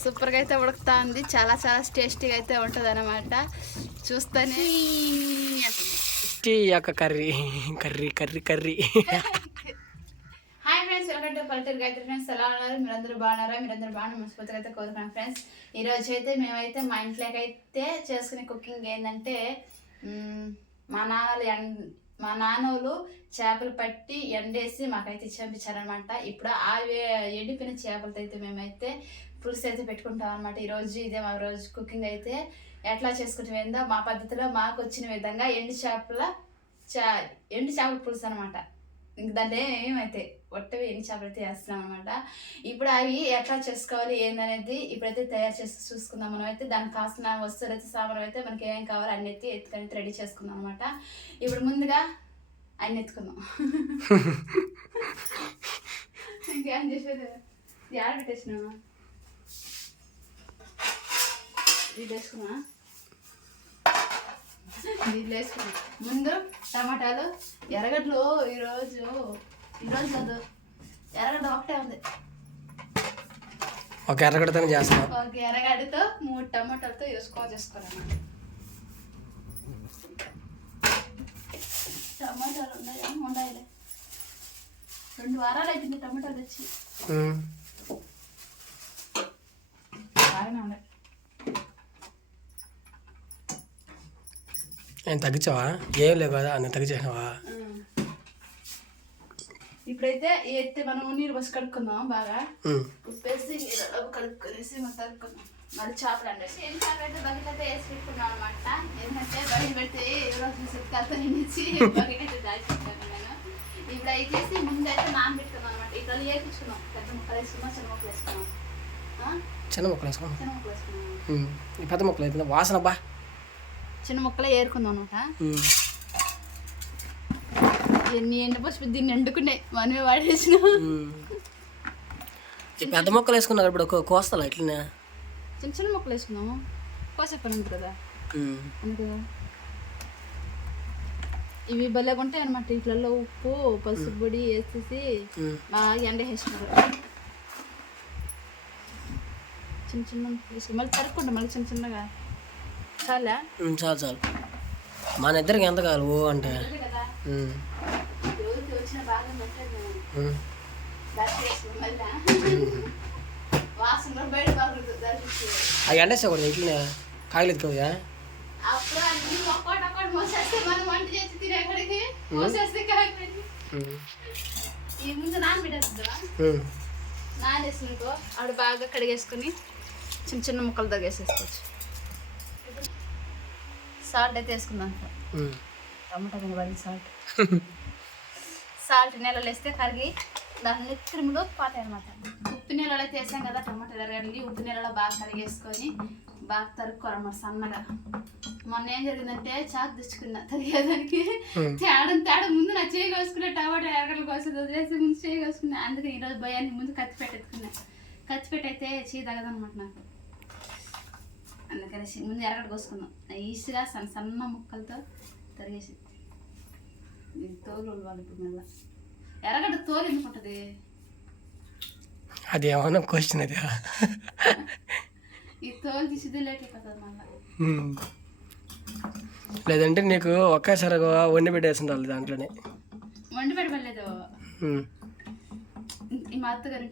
సూపర్గా అయితే ఉడుకుతా ఉంది. చాలా చాలా టేస్టీగా అయితే ఉంటుంది అనమాట. చూస్తేనే curry curry curry curry. Hi friends, welcome to పల్లెటూరు గాయత్రి. ఫ్రెండ్స్ ఎలా ఉన్నారు? మీరందరూ బాగున్నారా? మీరందరూ బాగున్నారు మనస్ఫూర్తిగా అయితే కోరుకున్నాను ఫ్రెండ్స్. ఈరోజు అయితే మేమైతే మా ఇంట్లోకి అయితే చేసుకునే కుకింగ్ ఏంటంటే మా నాన్నోళ్ళు చేపలు పట్టి ఎండేసి మాకైతే పంపించారనమాట. ఇప్పుడు ఆ ఎండిపోయిన చేపలతో అయితే మేమైతే పులుసు అయితే పెట్టుకుంటాం అనమాట. ఈరోజు ఇదే మా రోజు కుకింగ్ అయితే ఎట్లా చేసుకుంటాం మా పద్ధతిలో మాకు వచ్చిన విధంగా ఎండు చేపల పులుసు అనమాట. ఇంక దాంట్లో ఏమైతే ఒట్టవి ఎన్ని చేపలు అయితే వేస్తున్నాం అనమాట. ఇప్పుడు అవి ఎట్లా చేసుకోవాలి ఏందనేది ఇప్పుడైతే తయారు చేసి చూసుకుందాం. మనం అయితే దానికి కాసిన వస్తువులు అయితే సామాన్ అయితే మనకి ఏమేమి కావాలి అన్ని అయితే ఎత్తుకొని రెడీ చేసుకుందాం అనమాట. ఇప్పుడు ముందుగా అన్ని ఎత్తుకుందాం. ఇంకేం చేసేది యాడ పెట్టేసినావా? ఇది వేసుకున్నా, దీంట్లో వేసుకున్నా. ముందు టమాటాలు, ఎర్రగడ్డలు. ఈరోజు కాదు, ఎర్రగడ్డ ఒకటే ఉంది. ఒక ఎర్రగడ్డతో చేస్తాం. ఒక ఎర్రగడ్డతో 3 టమాటాలతో చేసుకోవాలన్నమాట. టమాటాలు ఉండాలి. 2 వారాలు అవుతుంది టమాటాలు వచ్చి. బాగానే ఉన్నాయి. నేను తగ్గించావా? ఏం లేవు కదా, నేను తగ్గించేసినావా? ఇప్పుడైతే ఎత్తే మనం నీరు పోసి కడుక్కుందాం. బాగా ఉప్పేసి కలుపుకొనేసి కలుపుకుందాం. మళ్ళీ చేపలు అండేసి ఏం చేపలు అయితే బకెట్ అయితే వేసి పెట్టుకున్నాం అనమాట. ఏంటంటే బకెట్ పెడితే ఎవరో చూసి కలిసి నించి బకెట్ అయితే దాచిపెట్టాను నేను. ఇప్పుడు అయితే ముందు అయితే నానబెట్టుకున్నాం అనమాట. ఇక్కడ వేపించుకున్నాం. పెద్ద ముక్కలు వేసుకున్నాం, చిన్న ముక్కలు వేసుకున్నాం. చిన్న ముక్కలు వేసుకున్నాం. వేసుకున్నాం. పెద్ద ముక్కలు అయితే వాసన బా. చిన్న ముక్కలే ఏరుకుందాం అనమాట. ఎన్ని ఎండపోసి దీన్ని ఎండుకున్నాయి, మనమే వాడేసిన. పెద్ద మొక్కలు వేసుకున్నారు ఇప్పుడు కోస్తాలా ఇట్లనే? చిన్న చిన్న మొక్కలు వేసుకున్నాము. కోసేపని ఉంది కదా అందుకు. ఇవి భలేగా ఉంటాయి అనమాట. ఇట్లలో ఉప్పు పసుపు పొడి వేసేసి బాగా ఎండ వేసినారు. చిన్న చిన్న వేసుకుని మళ్ళీ తరుక్కుంటాం. మళ్ళీ చిన్న చిన్నగా చాలా చాలు. మన ఇద్దరికి ఎంత కావాలి ఓ అంటే? అవి ఎండేసేకూడదు ఇట్లనే, కాయలు ఎత్తుకోవా? నానేసుకో ఆవిడ బాగా కడిగేసుకుని చిన్న చిన్న ముక్కలు తగ్గేసేసుకోవచ్చు. సాల్ట్ అయితే వేసుకుందాం. టమాటా పడి సాల్ట్ నీళ్ళలో వేస్తే కరిగి దాన్ని తిరుములో పోతాయి అనమాట. ఉప్పు నీళ్ళలో అయితే వేసాం కదా టమాటాలు ఎరగండి. ఉప్పు నీళ్ళలో బాగా కడిగేసుకొని బాగా తరుక్కోరన్నమాట సన్నగా. మొన్న ఏం జరిగిందంటే చాకు తెచ్చుకున్నా తరిగేదానికి. తేడా ముందు నా చేయి కోసుకున్నా, టమాటా ఎరగలు కోసం వదిలేసి ముందు చేయి కోసుకున్నా. అందుకని ఈరోజు భయానికి ముందు కత్తి పెట్టెత్తుకున్నా. కత్తి పెట్టయితే చేయి తగదనమాట నాకు. అందుకనేసి ముందు ఎరగడ కోసుకుందాం. ఈజీగా సన్న సన్న ముక్కలతో తరిగేసి తోలు వాళ్ళు. ఇప్పుడు మళ్ళీ ఎరగడ్డ తోలు ఎందుకుంటుంది? అది ఏమన్నా క్వశ్చన్ అది. ఈ తోలు తీసిది లేకపోతుంది మళ్ళీ. లేదంటే నీకు ఒక్కసారి వండి పెట్టేసిండాలి దాంట్లోనే. వండి పెట్టలేదు. ఈ మా అత్తగారు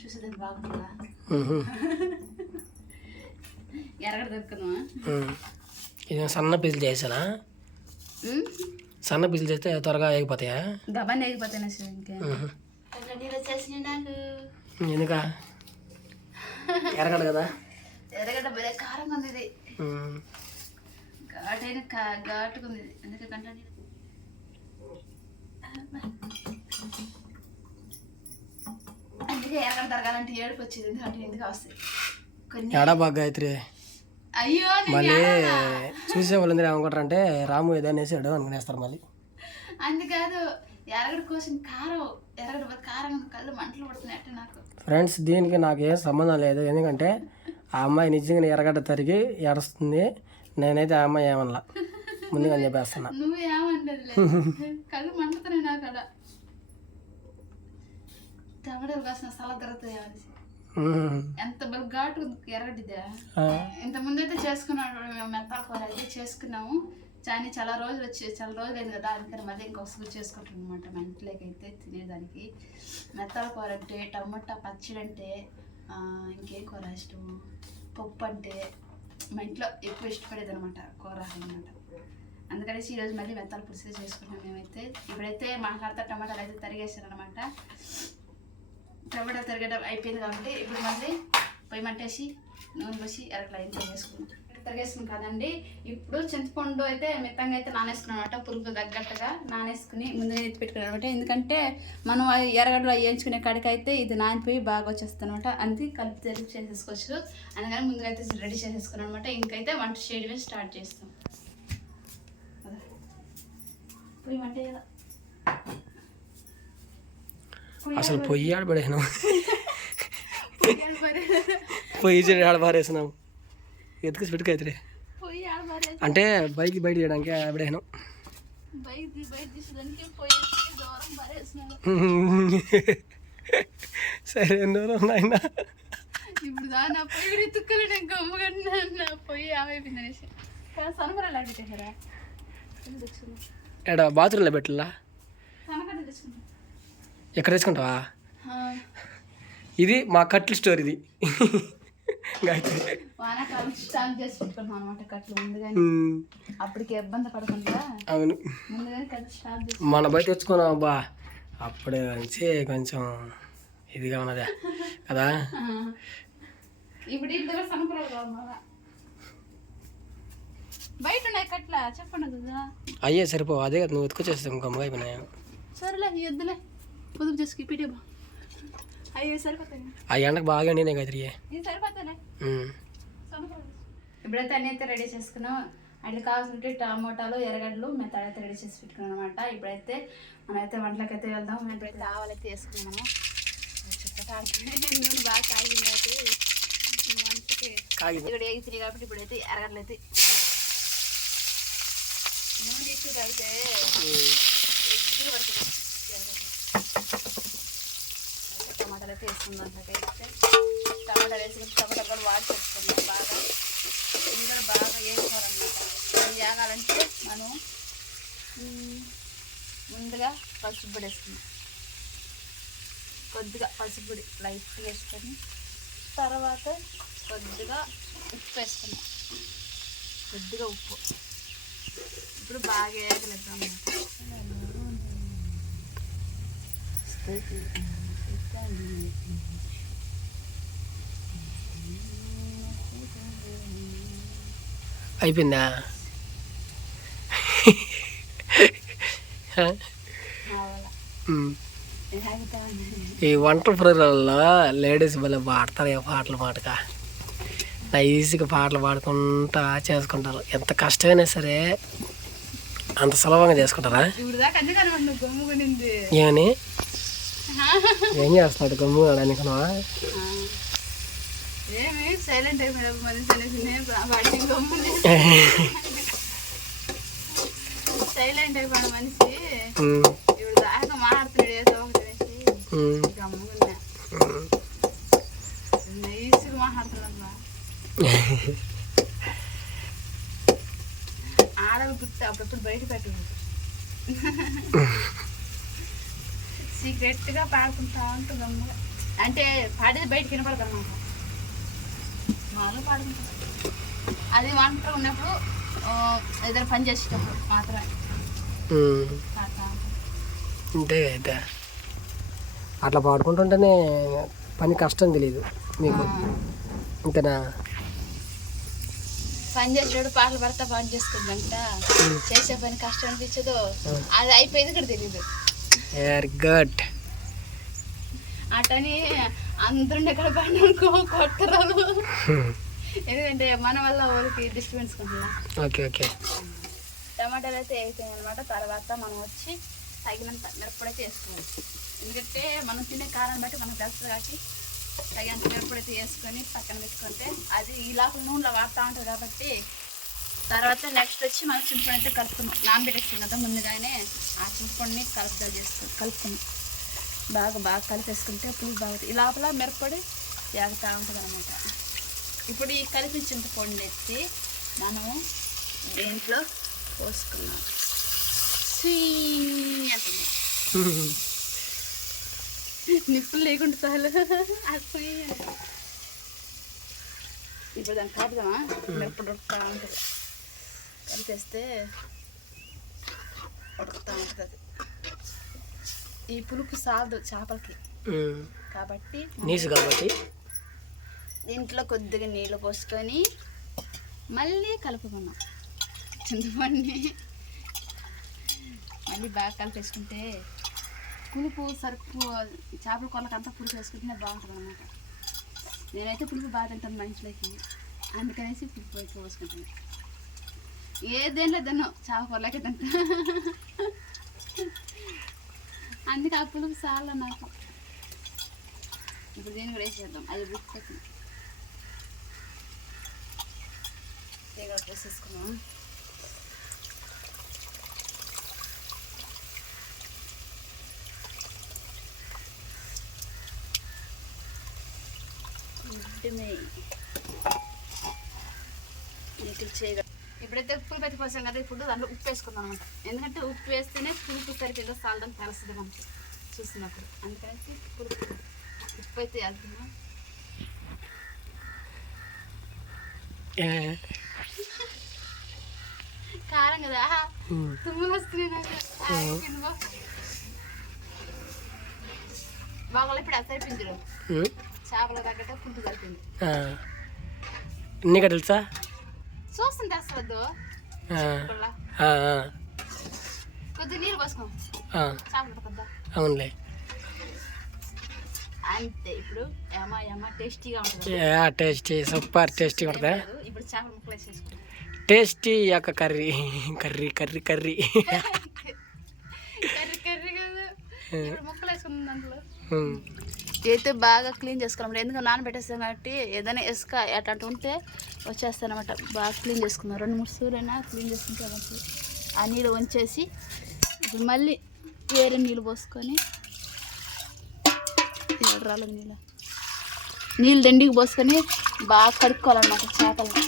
చూసేదాన్ని బాగుంటుందా? ఎరగడ దొరుకుతుందా? ఇది సన్న పీసులు చేసానా? సన్న పీసులు చేస్తే త్వరగా వేగిపోతాయా? గబాన్ని వేగిపోతాయి. నాకు ఎందుకా? ఎరగడ కదా. ఎరగడ్డ భలే కారంగా ఉంది. ఇది ఘాటైన ఘాటుగా ఉంది. అందుకే కంటే అందుకే ఎరగడ తరగాలంటే ఏడుపు వచ్చేది. ఎందుకంటే ఎందుకు వస్తాయి ఎడా బాగా గాయత్రి. అయ్యో మళ్ళీ చూసే వాళ్ళందరూ ఏమనుకుంటారంటే రాము ఏదో అనేసాడు అనుకునేస్తారు మళ్ళీ. అందుకాదు ఎరగడ కోసం కారం, ఎరగడ కారం కళ్ళు మంటలు పడుతున్నాయి నాకు. ఫ్రెండ్స్ దీనికి నాకు ఏం సంబంధం లేదు. ఎందుకంటే ఆ అమ్మాయి నిజంగా ఎరగడ్డ తరిగి ఏడుస్తుంది. నేనైతే ఆ అమ్మాయి ఏమన్నా ముందుగా చెప్పేస్తున్నా. నువ్వు ఏమనలేదు, కళ్ళు మండుతున్నాయి నాకు. అలా టమాటాలు కాసిన సలా దొరుకుతాయి. ఎంత ఘాటు ఎర్రగడ్డిదే. ఇంత ముందు అయితే చేసుకున్నాడు మేము మెత్తాల కూర అయితే చేసుకున్నాము. కానీ చాలా రోజులు అయింది కదా, అందుకని మళ్ళీ ఇంకొకసారి చేసుకుంటాం అనమాట. మా ఇంట్లోకి అయితే తినేదానికి మెత్తాల కూర అంటే, టమాటా పచ్చడి అంటే, ఇంకేం కూర ఇష్టం, పప్పు అంటే మా ఇంట్లో ఎక్కువ ఇష్టపడేది అనమాట కూర అనమాట. అందుకనేసి ఈరోజు మళ్ళీ మెత్తాల పులుసు చేసుకుంటాం మేమైతే. ఇప్పుడైతే మా కర్త టమాటాలు అయితే తరిగేసారనమాట. టమాటా తరగడం అయిపోయింది కాబట్టి ఇప్పుడు మళ్ళీ పొయ్యి మంటేసి నూనె పోసి అరట్లా ఇంట్లో వేసుకున్నాం. తరిగేసుకున్నాం కదండి. ఇప్పుడు చింతపండు అయితే మిత్తంగా అయితే నానేసుకున్నాం అనమాట. పులుపు తగ్గట్టుగా నానేసుకుని ముందుగా ఎత్తి పెట్టుకున్నాం అనమాట. ఎందుకంటే మనం ఎర్రగడ్డలో వేయించుకునే కాడికి అయితే ఇది నానిపోయి బాగా వచ్చేస్తుంది అనమాట. అందుకే కలిపి తెలిపి చేసేసుకోవచ్చు. అందుకని ముందుగా అయితే రెడీ చేసేసుకున్నాం అనమాట. ఇంకైతే వంట చేయడమే స్టార్ట్ చేస్తాం. పొయ్యి మంట అసలు పొయ్యి ఆడబడేసినాం, పొయ్యి చెడు ఆడబారేసినాము, ఎత్తుకుసి పెట్టుకైతే అంటే బైక్ బయట చేయడానికి ఆడబడేసినాం. సరే దూరం నాయన. ఇప్పుడు దాని పొయ్యి తుక్కలు నేను గమ్ముగా పొయ్యి ఆమెపోయింది అనేసి సనపరాలు పెట్టేసారా? ఎక్కడ బాత్రూంలో పెట్టలా? సనకట్ట తెచ్చుకుంటా. ఎక్కడ తెచ్చుకుంటావా? ఇది మా కట్లు స్టోర్. ఇది వానాకాలం స్టార్ట్ చేసి పెట్టుకున్నాం అనమాట కట్లు ముందుగానే. అప్పటికి ఇబ్బంది పడకుండా అవును ముందుగానే కట్లు స్టార్ట్ చేసి మన బయట తెచ్చుకున్నాం. అబ్బా అప్పుడే నుంచి కొంచెం ఇదిగా ఉన్నదా కదా. ఇప్పుడు ఇంటి దగ్గర సనపరాలు కావాలి. బయట ఉన్నాయి కట్ల చెప్పండి కదా. అయ్యే సరిపో, అదే కదా నువ్వు ఎత్తుకొచ్చేస్తావు ఇంకొమ్మ అయిపోయినాయి. సరేలే వద్దులే, పొదుపు చేసుకు పిడియా. అయ్యే సరిపోతాయి. ఆ ఎండకు బాగా ఎండినాయి కదా. ఇది సరిపోతాలే. ఇప్పుడైతే అన్నీ అయితే రెడీ చేసుకున్నాం. అట్లా కావాల్సింటే టమోటాలు, ఎర్రగడ్డలు మెత్తడైతే రెడీ చేసి పెట్టుకున్నాం అనమాట. ఇప్పుడైతే మనమైతే వంటలకి అయితే వెళ్దాం. మేము ఇప్పుడైతే ఆవాలైతే వేసుకున్నాము. నూనె బాగా కాగింది కాబట్టి వంటకి ఇక్కడ వేగుతున్నాయి కాబట్టి ఇప్పుడైతే ఎర్రగడ్డలు అయితే నూనె ఎక్కువగా అయితే ఎగ్గులు పడుతుంది. టమాటాలు అయితే వేసుకుందాం. టమాటాలు వేసుకుని టమాటాలు కూడా వాడి చేసుకుందాం. బాగా ఇందులో బాగా వేసుకోవాలన్నమాట. అది వేగాలంటే మనం ముందుగా పసుపు పొడి వేసుకున్నాం. కొద్దిగా పసుపు పొడి లైట్గా వేసుకొని తర్వాత కొద్దిగా ఉప్పు వేసుకున్నాం. కొద్దిగా ఉప్పు. ఇప్పుడు బాగా వేగలేద్దాం అన్నమాట. అయిపోయిందా? ఈ వంట ప్రోగ్రాంలో లేడీస్ భలే పాడతారు. ఏ పాటలు పాటగా నైస్గా పాటలు పాడుకుంటా చేసుకుంటారు. ఎంత కష్టమైనా సరే అంత సులభంగా చేసుకుంటారా? ఏమని ఏం చేస్తాడు గమ్ము అనుకున్నావా? సైలెంట్ సైలెంట్ అయిపోయిన మనిషి ఇప్పుడు దాకా మాట్లాడుతున్నాడు. ఏదో ఒకటి గమ్ముగా నైస్గా మాట్లాడుతున్నా. ఆడవి గుర్తు అప్పుడప్పుడు బయట పెట్టదు. సీక్రెట్గా పాడుకుంటా ఉంటుంది గమ్ముగా. అంటే పాడేది బయటకు వినపడదు అన్నమాట. మాలో పాడుకుంటాం. అది వంట ఉన్నప్పుడు ఏదైనా పని చేసేటప్పుడు మాత్రమే. అంతే అయితే అట్లా పాడుకుంటుంటేనే పని కష్టం తెలియదు మీకు. అంతేనా? పని చేసేటప్పుడు పాటలు పడతా పని చేసుకుందంట. చేసే పని కష్టం అనిపించదు. అది అయిపోయేది ఇక్కడ తెలియదు. Very good. అటని అందరూ ఎక్కడ పడిన అనుకో కొట్టరాలు. ఎందుకంటే మన వల్ల వాళ్ళకి డిస్టర్బెన్స్ ఉంటుందా. Okay okay. టమాటాలు అయితే వేసాయి అనమాట. తర్వాత మనం వచ్చి తగినంత మిరప్పొడైతే వేసుకోవచ్చు. ఎందుకంటే మనం తినే కారం బట్టి మనకు తెలుస్తుంది కాబట్టి తగినంత మిరప్పొడైతే వేసుకొని పక్కన పెట్టుకుంటే అది ఈ లోపల నూనెలో వాడుతూ ఉంటుంది కాబట్టి. తర్వాత నెక్స్ట్ వచ్చి మనం చింతపండు అయితే కలుపుకున్నాం. నానబెట్టేసుకున్నాం కదా ముందుగానే. ఆ చింతపండుని కలుపుకొని కలుపుకున్నాం. బాగా కలిపేసుకుంటే పులుసు బాగుంటుంది. ఈ లోపల మిరప్పొడి జాగ్రత్తగా ఉంటుంది అనమాట. ఇప్పుడు ఈ కలిపి చింతపండు ఎత్తి మనము దీంట్లో పోసుకున్నాం. అంటుంది నిప్పులు లేకుండా చాలు. ఇప్పుడు దాన్ని కలుపుదామా, మిరపడు ఉడుకుతా ఉంటుంది. కలిపేస్తే ఉడుకుతూ ఉంటుంది. ఈ పులుపు సాలదు చేపలకి కాబట్టి దీంట్లో కొద్దిగా నీళ్ళు పోసుకొని మళ్ళీ కలుపుకున్నాం చింతపండుని. మళ్ళీ బాగా కలిపేసుకుంటే పులుపు సరుకు చేపల కూరలకంతా పులుపు వేసుకుంటేనే బాగుంటుంది అన్నమాట. నేనైతే పులుపు బాగా తింటాను మనుషులకి, అందుకనేసి పులుపు ఎక్కువ పోసుకుంటాను. ఏదేంలో తిన్నాను చేపల కూరలకే తింటా, అందుకే ఆ పులుపు చాలా నాకు. ఇప్పుడు దీన్ని కూడా వేసేద్దాం. అది ఉడికిపోతుంది. దీన్ని కూడా పోసేసుకున్నాం. ఇప్పుడైతే పులుపు అయితే పోసాం కదా, ఇప్పుడు దాంట్లో ఉప్పు వేసుకుందాం అనమాట. ఎందుకంటే ఉప్పు వేస్తేనే పులుపు సరిగ్గా సాల్దని తెలుస్తుంది మనకి చూసినప్పుడు. అందుకని పులుపు ఉప్పు అయితే వేస్తున్నాం. కారం కదా, తుమ్ములు వస్తున్నాయి నాకు. బాగా ఇప్పుడు అసైపోయింది చేపలు తగ్గట్టు పులుపు కలిపింది. నీకు తెలుసా? చూస్తుంటే అసలు కొద్దిగా నీళ్ళు పోసుకో చేపలు కొద్దా. అవునులే, అంతే. ఇప్పుడు టేస్టీగా ఉంటుంది. సూపర్ టేస్టీగా ఉంటుందా? ఇప్పుడు చేపల ముక్కలు వేసేసుకో. టేస్టీ యొక్క curry curry curry curry curry కాదు, ఇప్పుడు ముక్కలు వేసుకున్నాం. దాంట్లో చేతి బాగా క్లీన్ చేసుకోవాలి. ఎందుకంటే నానబెట్టేస్తాం కాబట్టి ఏదైనా ఇసుక అట్లాంటి ఉంటే వచ్చేస్తాను అనమాట. బాగా క్లీన్ చేసుకున్నాం. 2-3 సార్లైనా క్లీన్ చేసుకుంటే మంచిది. ఆ నీళ్ళు వంచేసి ఇప్పుడు మళ్ళీ వేరే నీళ్ళు పోసుకొని రాళ్ళ నీళ్ళు దండికి పోసుకొని బాగా కడుక్కోవాలన్నమాట చేపలని.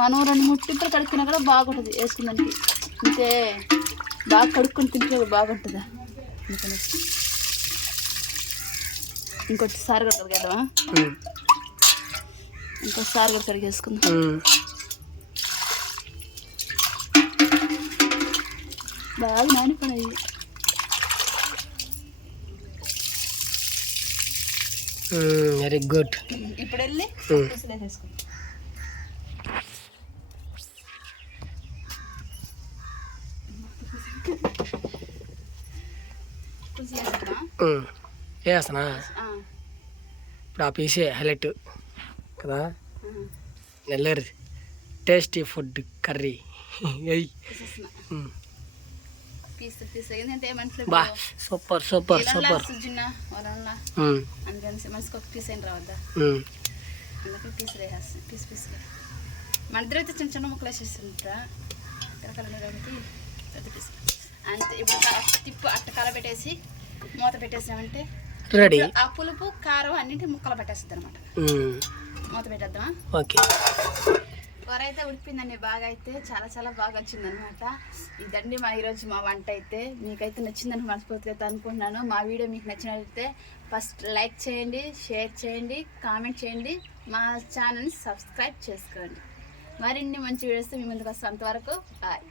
మనం 2-3 టిప్పులు కడుక్కున్నా కూడా బాగుంటుంది వేసుకుందానికి. అంతే బాగా కడుక్కొని తింటే బాగుంటుందా అందుకని. ఇంకోసారి కూడా కడిగేద్దామా? ఇంకోసారి కూడా కడిగేసుకుందాం. బాగా నానిపోయి వెరీ గుడ్. ఇప్పుడు వెళ్ళి వేసేసుకుందాం. వేస్తున్నా ఇప్పుడు ఆ పీసే హైలైట్ కదా. Nellore tasty food curry. బా సూపర్ సూపర్ సూపర్. అందుకని మనసుకు ఒక పీస్ అయిన రావద్దా, అందుకని పీసులు వేసేస్తాం. పీసులు మన ఇద్దరు అయితే చిన్న చిన్న ముక్కలు వేసేస్తుంటా. కాబట్టి పెద్ద పీస్ అంతే. ఇప్పుడు తిప్పు అట్టకాల పెట్టేసి మూత పెట్టేసామంటే రెడీ. ఆ పులుపు కారం అన్నింటి ముక్కలు పెట్టేస్తుంది అనమాట. మూత పెట్టేద్దామా? ఓకే. కూర అయితే ఉడిపిందండి బాగా. అయితే చాలా చాలా బాగా వచ్చిందనమాట. ఇదండి ఈరోజు మా వంట. అయితే మీకైతే నచ్చిందని మనస్ఫూర్తిగా అయితే అనుకుంటున్నాను. మా వీడియో మీకు నచ్చినట్లయితే ఫస్ట్ లైక్ చేయండి, షేర్ చేయండి, కామెంట్ చేయండి, మా ఛానల్ని సబ్స్క్రైబ్ చేసుకోండి. మరిన్ని మంచి వీడియోస్ మీ ముందుకు వస్తాం. అంతవరకు బాయ్.